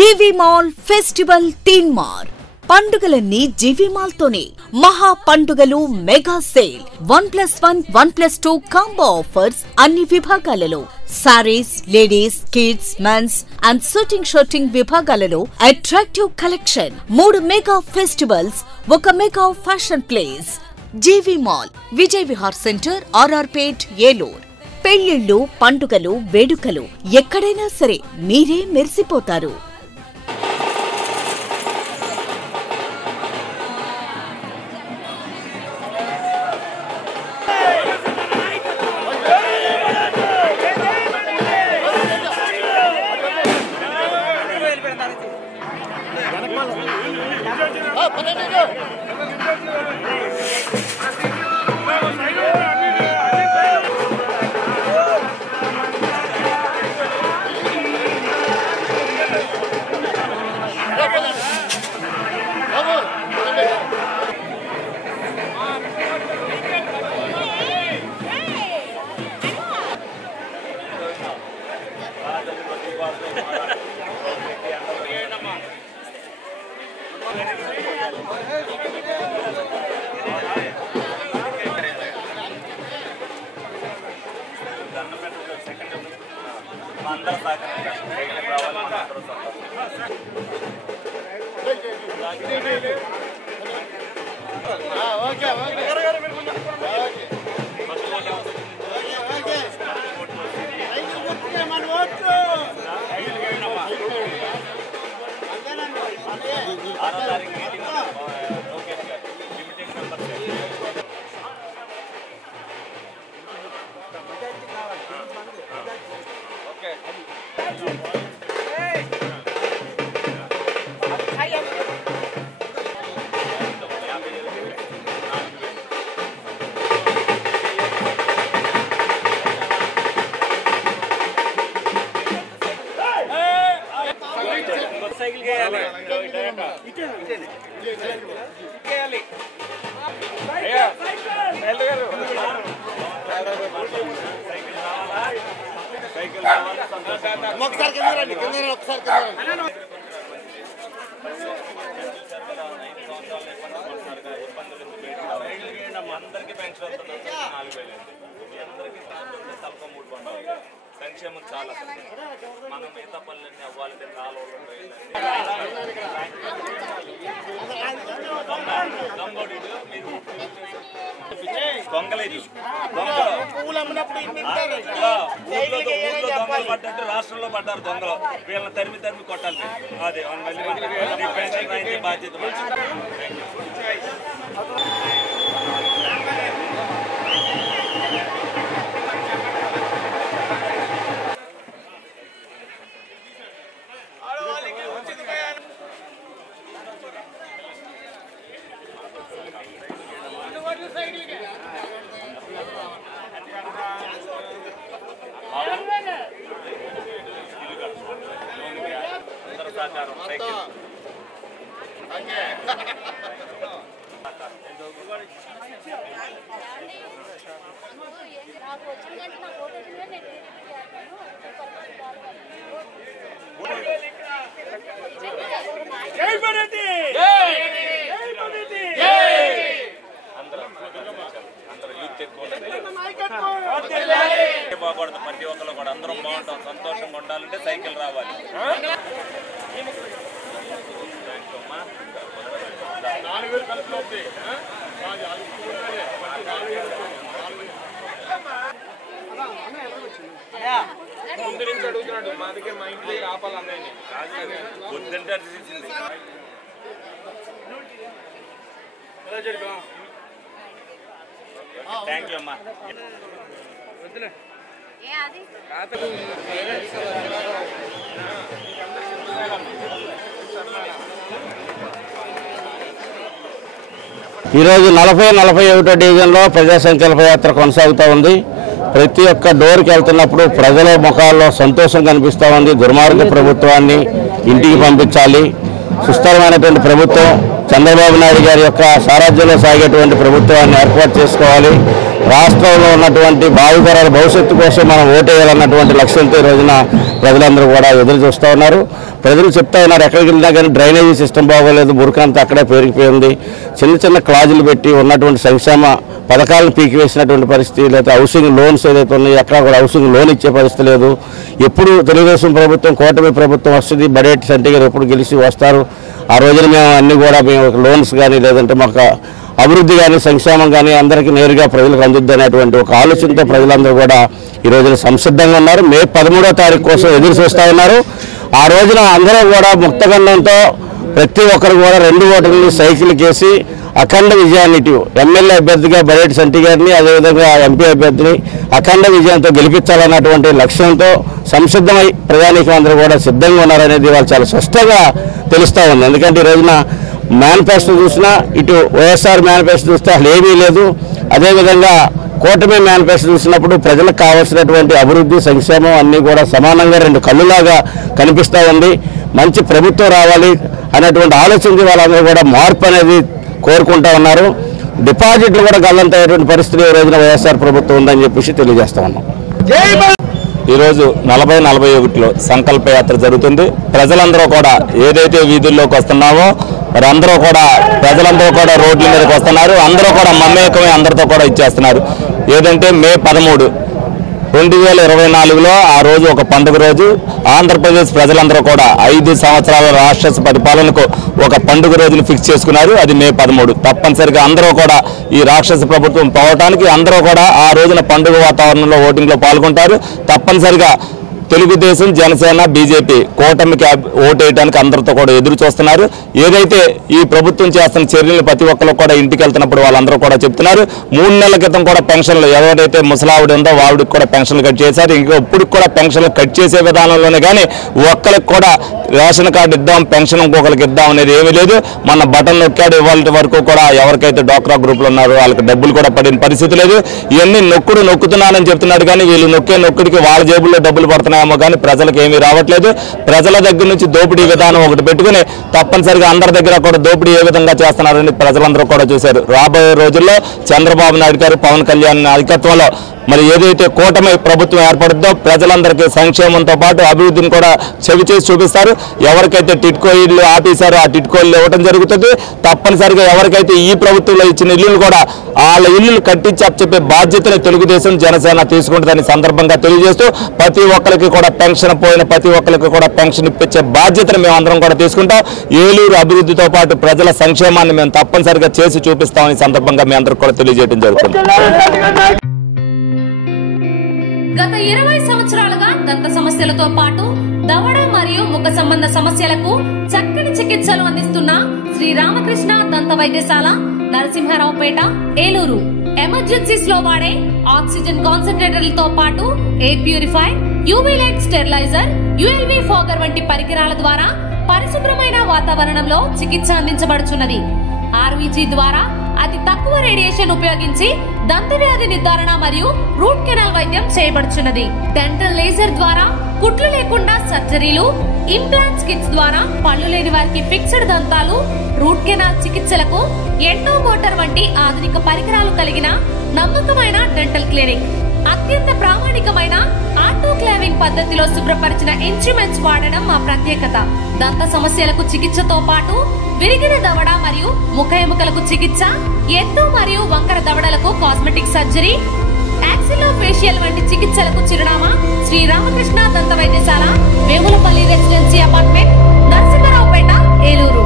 జీవి mall festival Teenmar పండుగలన్నీ జీవి mall తోనే మహా పండుగలు మెగా సేల్ 1+1 1+2 కాంబో ఆఫర్స్ అన్ని విభాగాలలో sarees ladies kids men's and suiting విభాగాలలో అట్రాక్టివ్ కలెక్షన్ 3 మెగా ఫెస్టివల్స్ ఒక mega fashion place GV mall Vijay Vihar centre RR Pet Eluru పెళ్లిళ్ళు పండుగలు వేడుకలు ఎక్కడైనా సరే మీరే మెరిసిపోతారు. సంక్షేమం చాలా మనం మిగతా పనులన్నీ అవ్వాలంటే దొంగలు పడ్డట్టు రాష్ట్రంలో పడ్డారు దొంగలు వీళ్ళని తరిమి కొట్టాలి అదే మళ్ళీ బాధ్యత. బాగుపడదు ప్రతి ఒక్కరు కూడా అందరం బాగుంటాం సంతోషంగా ఉండాలంటే సైకిల్ రావాలి. ముందు నుంచి అడుగుతున్నాడు మా దగ్గర మా ఇంటి దగ్గర ఆపాలన్నాయని వద్దంటే అడిగింది. థ్యాంక్ యూ అమ్మా. ఈరోజు 40-41 డివిజన్లో ప్రజా సంకల్ప యాత్ర కొనసాగుతూ ఉంది. ప్రతి ఒక్క డోర్కి వెళ్తున్నప్పుడు ప్రజల ముఖాల్లో సంతోషం కనిపిస్తూ ఉంది. దుర్మార్గ ప్రభుత్వాన్ని ఇంటికి పంపించాలి, సుస్థిరమైనటువంటి ప్రభుత్వం చంద్రబాబు నాయుడు గారి యొక్క సారథ్యంలో సాగేటువంటి ప్రభుత్వాన్ని ఏర్పాటు చేసుకోవాలి. రాష్ట్రంలో ఉన్నటువంటి భావితరాల భవిష్యత్తు కోసం మనం ఓటేయాలన్నటువంటి లక్ష్యంతో ఈ రోజున ప్రజలందరూ కూడా ఎదురు చూస్తూ ఉన్నారు. ప్రజలు చెప్తా ఉన్నారు, ఎక్కడికి వెళ్ళినా కానీ డ్రైనేజీ సిస్టమ్ బాగోలేదు, మురికంతా అక్కడే పెరిగిపోయింది, చిన్న చిన్న క్లాజులు పెట్టి ఉన్నటువంటి సంక్షేమ పథకాలను పీకివేసినటువంటి పరిస్థితి, లేదా హౌసింగ్ లోన్స్ ఏదైతే ఉన్నాయో ఎక్కడ కూడా హౌసింగ్ లోన్ ఇచ్చే పరిస్థితి లేదు. ఎప్పుడు తెలుగుదేశం ప్రభుత్వం, కూటమి ప్రభుత్వం వస్తుంది, బడేటి సంటి గారు ఎప్పుడు గెలిచి వస్తారు, ఆ రోజున మేము అన్నీ కూడా మేము లోన్స్ కానీ లేదంటే మాకు అభివృద్ధి కానీ సంక్షేమం కానీ అందరికీ నేరుగా ప్రజలకు అందుద్ది అనేటువంటి ఒక ఆలోచనతో ప్రజలందరూ కూడా ఈ రోజున సంసిద్ధంగా ఉన్నారు. మే 13వ తారీఖు కోసం ఎదురు చూస్తూ ఉన్నారు. ఆ రోజున అందరూ కూడా ముక్తగండంతో ప్రతి ఒక్కరు కూడా 2 ఓట్లని సైకిల్కి వేసి అఖండ విజయాన్ని ఎమ్మెల్యే అభ్యర్థిగా బడేటి సంటి గారిని, అదేవిధంగా ఎంపీ అభ్యర్థిని అఖండ విజయంతో గెలిపించాలన్నటువంటి లక్ష్యంతో సంసిద్ధమై ప్రజానీకం అందరూ కూడా సిద్ధంగా ఉన్నారనేది వాళ్ళు చాలా స్పష్టంగా తెలుస్తూ ఉంది. ఎందుకంటే ఈ రోజున మేనిఫెస్టో చూసినా, ఇటు వైఎస్ఆర్ మేనిఫెస్టో చూస్తే అసలు ఏమీ లేదు, అదేవిధంగా కూటమి మేనిఫెస్టో చూసినప్పుడు ప్రజలకు కావాల్సినటువంటి అభివృద్ధి సంక్షేమం అన్నీ కూడా సమానంగా 2 కళ్ళులాగా కనిపిస్తూ ఉంది. మంచి ప్రభుత్వం రావాలి అనేటువంటి ఆలోచన వాళ్ళందరూ కూడా మార్పు అనేది కోరుకుంటా ఉన్నారు. డిపాజిట్లు కూడా గల్లంతయ్యేటువంటి పరిస్థితి ఈ రోజున వైఎస్ఆర్ ప్రభుత్వం ఉందని చెప్పేసి తెలియజేస్తా ఉన్నాం. ఈరోజు 40-41లో సంకల్ప యాత్ర జరుగుతుంది. ప్రజలందరూ కూడా ఏదైతే వీధుల్లోకి వస్తున్నామో మరి అందరూ కూడా ప్రజలందరూ కూడా రోడ్ల మీదకి వస్తున్నారు. అందరూ కూడా మమేకమై అందరితో కూడా ఇచ్చేస్తున్నారు. ఏదంటే మే 13, 2024లో ఆ రోజు ఒక పండుగ రోజు. ఆంధ్రప్రదేశ్ ప్రజలందరూ కూడా 5 సంవత్సరాల రాష్ట్ర పరిపాలనకు ఒక పండుగ రోజును ఫిక్స్ చేసుకున్నారు. అది మే 13. తప్పనిసరిగా అందరూ కూడా ఈ రాక్షస ప్రభుత్వం పోవటానికి అందరూ కూడా ఆ రోజున పండుగ వాతావరణంలో ఓటింగ్లో పాల్గొంటారు. తప్పనిసరిగా తెలుగుదేశం, జనసేన, బీజేపీ కూటమికి ఓటేయడానికి అందరితో కూడా ఎదురు చూస్తున్నారు. ఏదైతే ఈ ప్రభుత్వం చేస్తున్న చర్యలు ప్రతి ఒక్కరు కూడా ఇంటికి వెళ్తున్నప్పుడు వాళ్ళందరూ కూడా చెప్తున్నారు. 3 నెలల క్రితం కూడా పెన్షన్లు ఎవరైతే ముసలావిడ ఉందో వావిడికి కూడా పెన్షన్లు కట్ చేశారు. ఇంకా ఇప్పుడు కూడా పెన్షన్లు కట్ చేసే విధానంలోనే కానీ ఒక్కరికి కూడా రేషన్ కార్డు ఇద్దాం, పెన్షన్ ఇంకొకరికి ఇద్దాం అనేది ఏమీ లేదు. మన బటన్ నొక్కాడు ఇవాళ వరకు కూడా ఎవరికైతే డ్వాక్రా గ్రూపులు ఉన్నారో వాళ్ళకి డబ్బులు కూడా పడిన పరిస్థితి లేదు. ఇవన్నీ నొక్కుతున్నానని చెప్తున్నాడు కానీ వీళ్ళు నొక్కిడికి వాళ్ళ జేబుల్లో డబ్బులు పడుతున్నాయేమో కానీ ప్రజలకు ఏమీ రావట్లేదు. ప్రజల దగ్గర నుంచి దోపిడీ విధానం ఒకటి పెట్టుకుని తప్పనిసరిగా అందరి దగ్గర కూడా దోపిడీ ఏ విధంగా చేస్తున్నారని ప్రజలందరూ కూడా చూశారు. రాబోయే రోజుల్లో చంద్రబాబు నాయుడు గారు, పవన్ కళ్యాణ్ నాయకత్వంలో మరి ఏదైతే కూటమి ప్రభుత్వం ఏర్పడుతుందో ప్రజలందరికీ సంక్షేమంతో పాటు అభివృద్ధిని కూడా చెవి చేసి చూపిస్తారు. ఎవరికైతే టిట్కో ఇళ్ళు ఆపేశారో ఆ టిట్కో ఇళ్ళు ఇవ్వడం జరుగుతుంది. తప్పనిసరిగా ఎవరికైతే ఈ ప్రభుత్వంలో ఇచ్చిన ఇల్లులు కూడా వాళ్ళ ఇల్లులు కట్టించి చెప్పే బాధ్యతని తెలుగుదేశం, జనసేన తీసుకుంటుందని సందర్భంగా తెలియజేస్తూ ప్రతి ఒక్కరికి కూడా పెన్షన్ పోయిన ప్రతి ఒక్కరికి కూడా పెన్షన్ ఇప్పించే బాధ్యతను మేము అందరం కూడా తీసుకుంటాం. ఏలూరు అభివృద్ధితో పాటు ప్రజల సంక్షేమాన్ని మేము తప్పనిసరిగా చేసి చూపిస్తామని సందర్భంగా మీ అందరికి కూడా తెలియజేయడం జరుగుతుంది. గత 20 సంవత్సరాలుగా దంత సమస్యలతో పాటు దవడ మరియు ముఖ సంబంధ సమస్యలకు చక్కని చికిత్సలు అందిస్తున్న శ్రీ రామకృష్ణ దంత వైద్యశాల, నరసింహారావుపేట, ఏలూరు. ఎమర్జెన్సీస్ లో వాడే ఆక్సిజన్ కాన్సంట్రేటర్లతో పాటు air purifier, UV light steriliser, ULV fogger వంటి పరికరాల ద్వారా పరిశుభ్రమైన వాతావరణంలో చికిత్స అందించబడుచున్నది. ఆర్వీజీ ద్వారా అతి తక్కువ రేడియేషన్ ఉపయోగించి దంత వ్యాధి నిర్ధారణ మరియు రూట్ కెనాల్ వైద్యం చేయబడుచున్నది. డెంటల్ లేజర్ ద్వారా కుట్లు లేకుండా సర్జరీలు, ఇంప్లాంట్స్ కిట్స్ ద్వారా పళ్ళు లేని వారికి ఫిక్స్డ్ దంతాలు, రూట్ కెనాల్ చికిత్సలకు ఎండో మోటార్ వంటి ఆధునిక పరికరాలు కలిగిన నమ్మకమైన డెంటల్ క్లినిక్. అత్యంత ప్రామాణికమైన ఆటోక్లావింగ్ పద్ధతిలో శుభ్రపరిచిన ఇన్స్ట్రుమెంట్స్ వాడడం మా ప్రత్యేకత. దంత సమస్యలకు చికిత్సతో పాటు విరిగిన దవడ మరియు ముఖ ఎముకలకు చికిత్స, ఎత్తు మరియు వంకర దవడలకు కాస్మెటిక్ సర్జరీ, యాక్సిలోఫేషియల్ వంటి చికిత్సలకు చిరునామా శ్రీ రామకృష్ణ దంత వైద్యశాల, వేములపల్లి రెసిడెన్సీ అపార్ట్మెంట్, నరసింహారావుపేట, ఏలూరు.